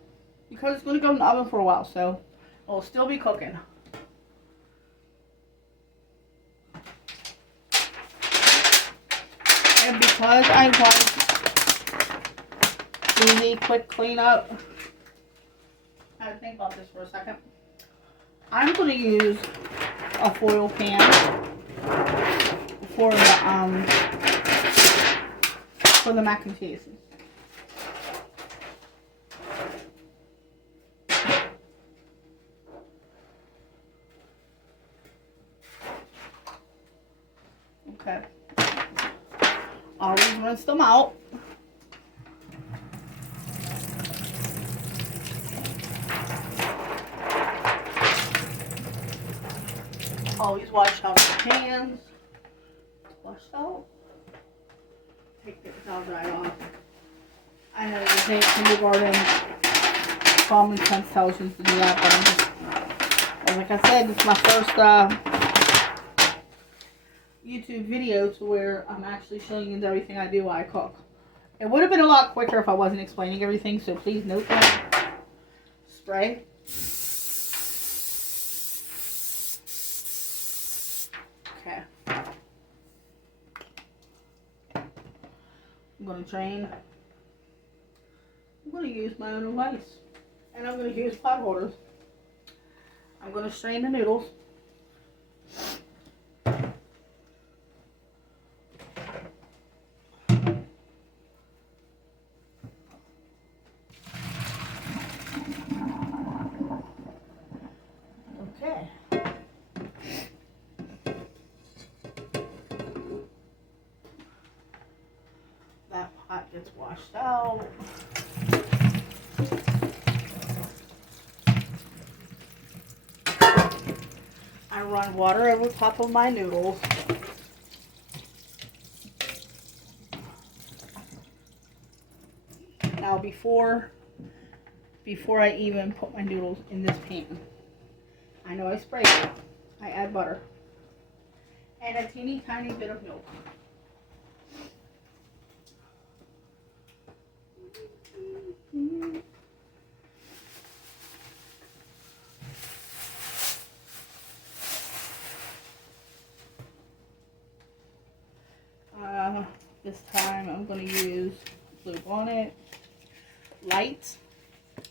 Because it's going to go in the oven for a while, so it'll still be cooking. And because I want easy, quick cleanup, I have to think about this for a second. I'm going to use a foil pan for the mac and cheese. Okay. Always rinse them out. Always wash out your hands. Wash out. Take the towel dry off. I know you say kindergarten common sense tells you to do that, but I'm just, like I said, it's my first YouTube video to where I'm actually showing you everything I do while I cook. It would have been a lot quicker if I wasn't explaining everything, so please note that. Spray. Okay. I'm going to drain. I'm going to use my own device. And I'm going to use pot holders. I'm going to strain the noodles. Okay. That pot gets washed out. I run water over top of my noodles. Now Now before I even put my noodles in this pan, I know I sprayed it. I add butter and a teeny tiny bit of milk. This time I'm going to use Blue Bonnet Light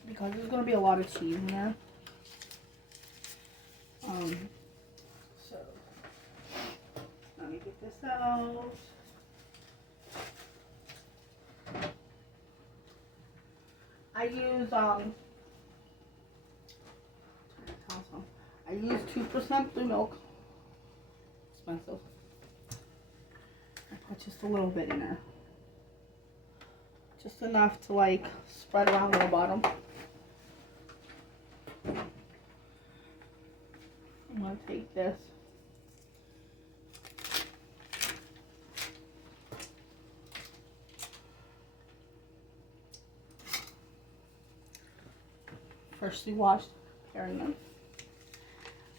because there's going to be a lot of cheese in there. So let me get this out. I use 2% blue milk. Expensive. I put just a little bit in there. Just enough to like spread around the bottom. I'm going to take this. Freshly washed herring them.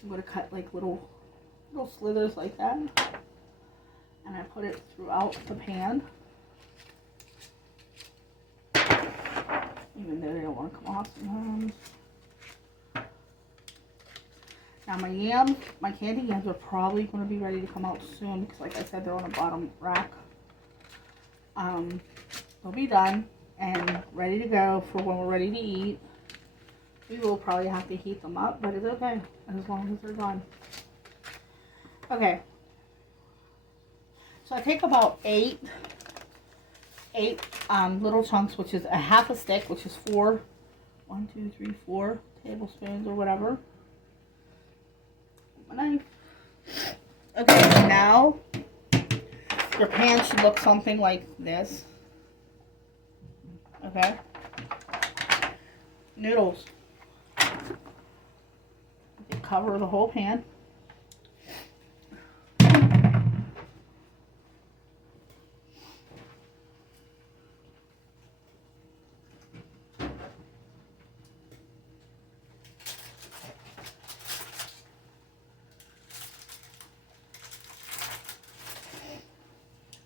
I'm going to cut like little slithers like that. And I put it throughout the pan. Even though they don't want to come off sometimes. Now my yams, my candy yams are probably going to be ready to come out soon because like I said, they're on the bottom rack. They'll be done and ready to go for when we're ready to eat. We will probably have to heat them up, but it's okay as long as they're done. Okay. So I take about eight little chunks, which is a half a stick, which is 4 tablespoons or whatever. My knife. Okay, now your pan should look something like this. Okay. Noodles. They cover the whole pan.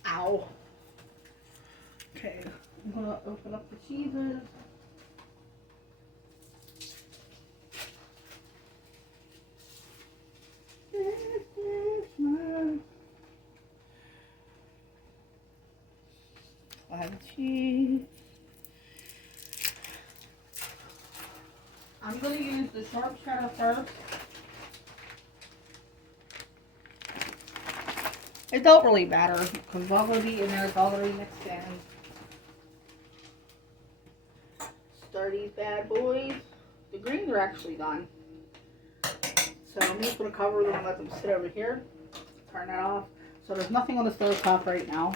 Ow. Okay, I'm gonna open up the cheeses. I have cheese. I'm gonna use the sharp cheddar first. It don't really matter because it's all going to be in there. It's all going to be mixed in. Stir these bad boys. The greens are actually done. So I'm just going to cover them and let them sit over here. Turn that off. So there's nothing on the stove top right now.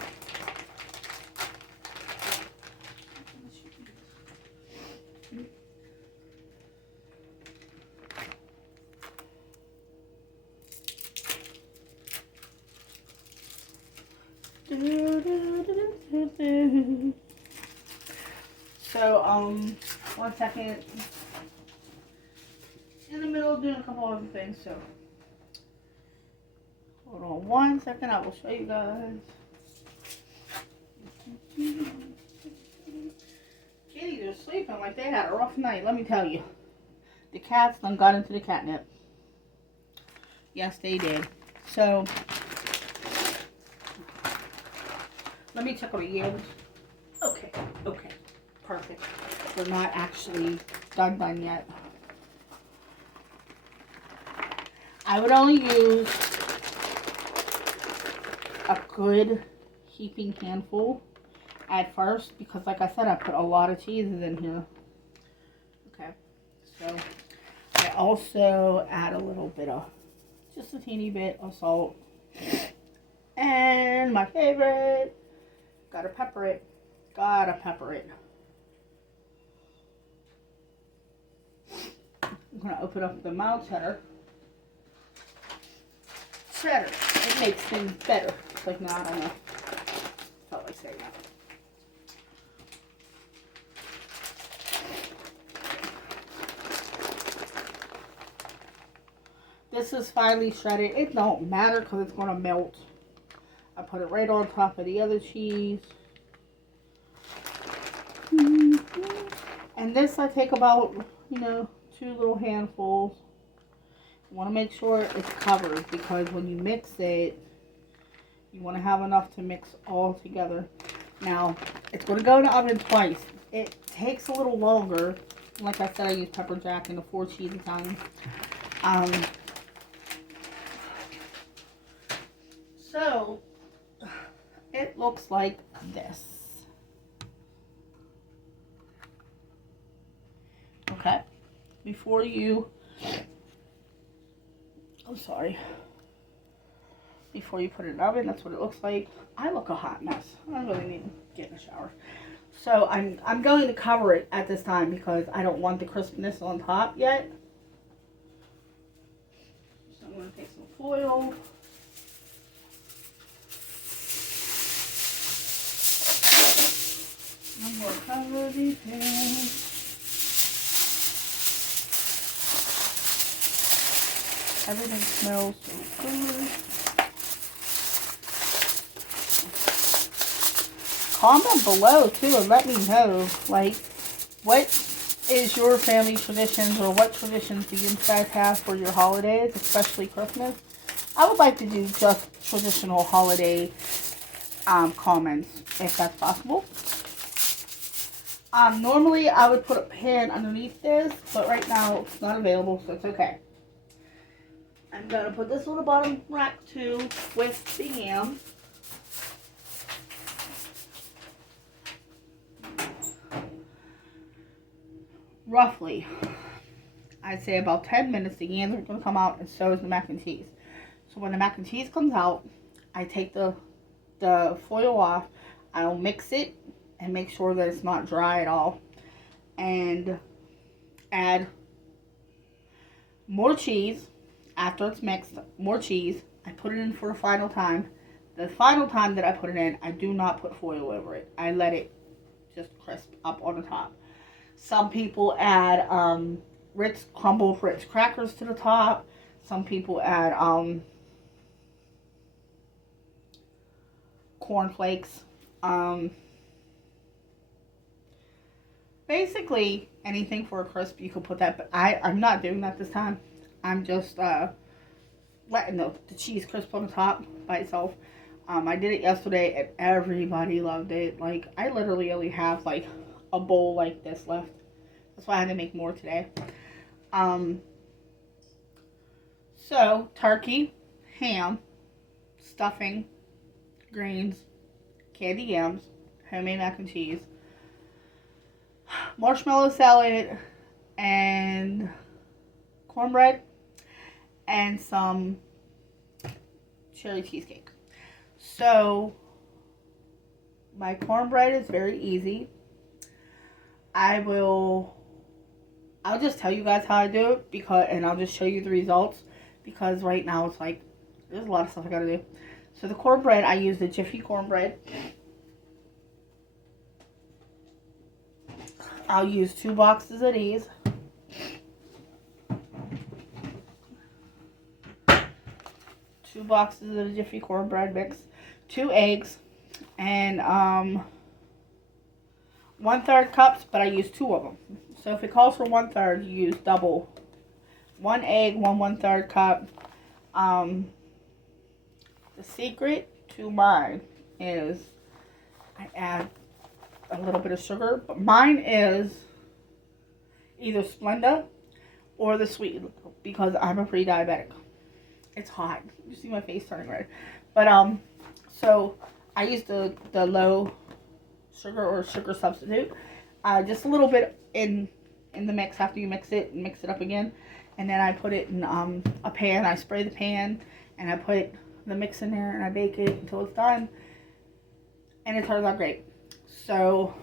So, 1 second. In the middle of doing a couple other things, so. Hold on 1 second, I will show you guys. Kitties are sleeping like they had a rough night, let me tell you. The cats done got into the catnip. Yes, they did. So, let me check on the yams. Okay, perfect. They're not actually done yet. I would only use a good heaping handful at first because like I said, I put a lot of cheeses in here. Okay, so I also add a little bit of, just a teeny bit of salt. And my favorite, gotta pepper it. I'm gonna open up the mild cheddar. It makes things better. It's like, no, I don't know. Felt like saying that. This is finely shredded. It don't matter because it's going to melt. I put it right on top of the other cheese. And this I take about, 2 little handfuls. You want to make sure it's covered because when you mix it, you want to have enough to mix all together. Now, it's going to go in the oven twice. It takes a little longer. Like I said, I use pepper jack and the 4 cheese Italian. So, it looks like this. Okay, before you put it in the oven, that's what it looks like. I look a hot mess. I really need to get in the shower. So I'm going to cover it at this time because I don't want the crispness on top yet. So I'm going to take some foil. I'm going to cover these things. Everything smells so good. Comment below too and let me know, like, what is your family traditions or what traditions do you guys have for your holidays, especially Christmas? I would like to do just traditional holiday comments if that's possible. Normally I would put a pan underneath this, but right now it's not available, so it's okay. I'm going to put this on the bottom rack too with the yam. Roughly, I'd say about 10 minutes, the yams are going to come out and so is the mac and cheese. So when the mac and cheese comes out, I take the foil off, I'll mix it and make sure that it's not dry at all. And add more cheese. After it's mixed, more cheese. I put it in for the final time. The final time that I put it in, I do not put foil over it. I let it just crisp up on the top. Some people add crumbled Ritz crackers to the top. Some people add cornflakes. Basically, anything for a crisp, you can put that. But I'm not doing that this time. I'm just letting the cheese crisp on the top by itself. I did it yesterday and everybody loved it. Like, I literally only have like a bowl like this left. That's why I had to make more today. So, turkey, ham, stuffing, greens, candy yams, homemade mac and cheese, marshmallow salad, and cornbread, and some cherry cheesecake. So, my cornbread is very easy. I'll just tell you guys how I do it and I'll just show you the results because right now it's like there's a lot of stuff I gotta do. So the cornbread, I use the Jiffy cornbread. I'll use 2 boxes of these. 2 boxes of the Jiffy cornbread mix, 2 eggs, and 1/3 cups, but I use 2 of them. So if it calls for 1/3, you use double. 1 egg, 1/3 cup. The secret to mine is I add a little bit of sugar, but mine is either Splenda or the sweet because I'm a pre-diabetic. It's hot. You see my face turning red. But so I use the low sugar or sugar substitute. Just a little bit in the mix after you mix it and mix it up again. And then I put it in a pan. I spray the pan and I put the mix in there and I bake it until it's done. And it turns out great. So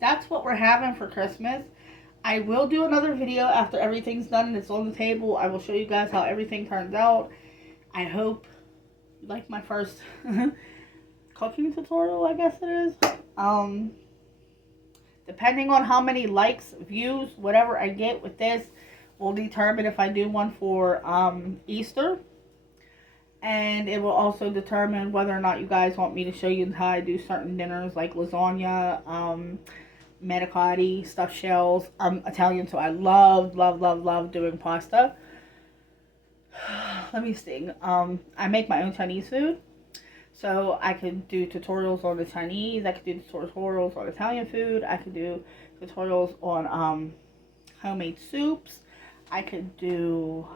that's what we're having for Christmas. I will do another video after everything's done and it's on the table. I will show you guys how everything turns out. I hope you like my first cooking tutorial, I guess it is. Depending on how many likes, views, whatever I get with this will determine if I do one for Easter. And it will also determine whether or not you guys want me to show you how I do certain dinners like lasagna, manicotti, stuffed shells. I'm Italian, so I love doing pasta. Let me think. I make my own Chinese food. So I could do tutorials on the Chinese. I could do tutorials on Italian food. I could do tutorials on homemade soups. I could do,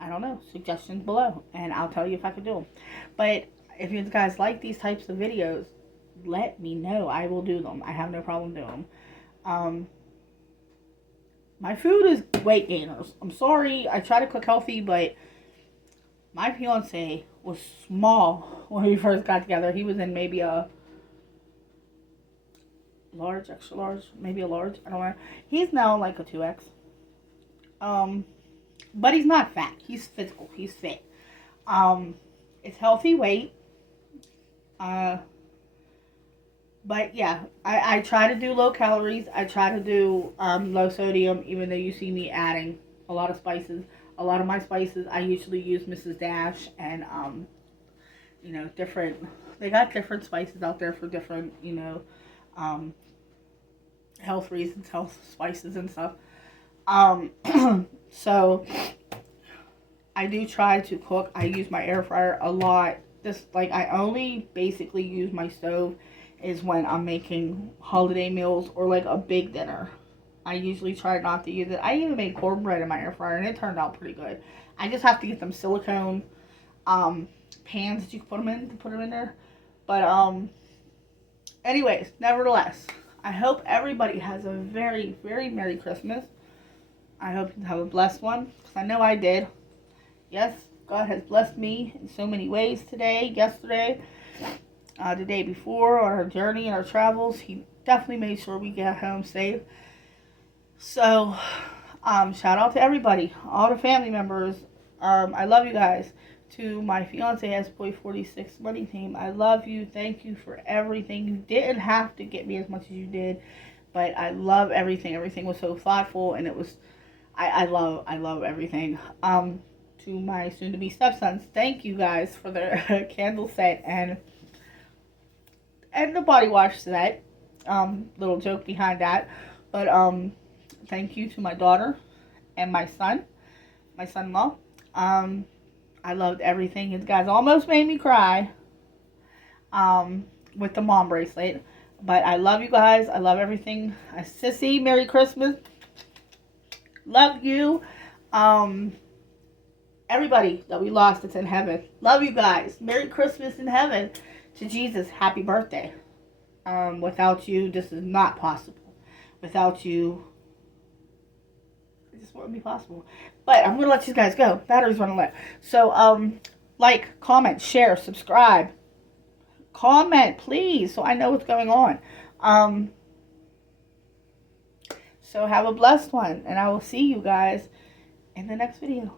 I don't know, suggestions below, and I'll tell you if I could do them. But if you guys like these types of videos, let me know. I will do them. I have no problem doing them. My food is weight gainers. I'm sorry. I try to cook healthy, but my fiance was small when we first got together. He was in maybe a large, extra large, maybe a large. I don't know. He's now like a 2X. But he's not fat. He's physical. He's fit. It's healthy weight. But yeah, I try to do low calories. I try to do low sodium, even though you see me adding a lot of spices. A lot of my spices, I usually use Mrs. Dash and, you know, they got different spices out there for different, you know, health reasons, health spices and stuff. So I do try to cook. I use my air fryer a lot. I only basically use my stove is when I'm making holiday meals or like a big dinner. I usually try not to use it. I even made cornbread in my air fryer and it turned out pretty good. I just have to get them silicone pans that you can put them in there. But anyways, nevertheless, I hope everybody has a very, very Merry Christmas. I hope you have a blessed one, because I know I did. Yes, God has blessed me in so many ways today, yesterday, the day before, on our journey and our travels. He definitely made sure we get home safe. So, shout out to everybody, all the family members. I love you guys. To my fiance, S-Boy46 money team, I love you. Thank you for everything. You didn't have to get me as much as you did, but I love everything. Everything was so thoughtful, and it was, I love everything. To my soon-to-be stepsons, thank you guys for the candle set and the body wash set. Little joke behind that, but thank you to my daughter and my son-in-law. I loved everything. You guys almost made me cry with the mom bracelet. But I love you guys. I love everything. Sissy, Merry Christmas. Love you. Everybody that we lost that's in heaven. Love you guys. Merry Christmas in heaven. To Jesus, happy birthday. Without you, this is not possible. Without you, this wouldn't be possible. But I'm going to let you guys go. Battery's running low. So, like, comment, share, subscribe. Comment, please, so I know what's going on. So have a blessed one. And I will see you guys in the next video.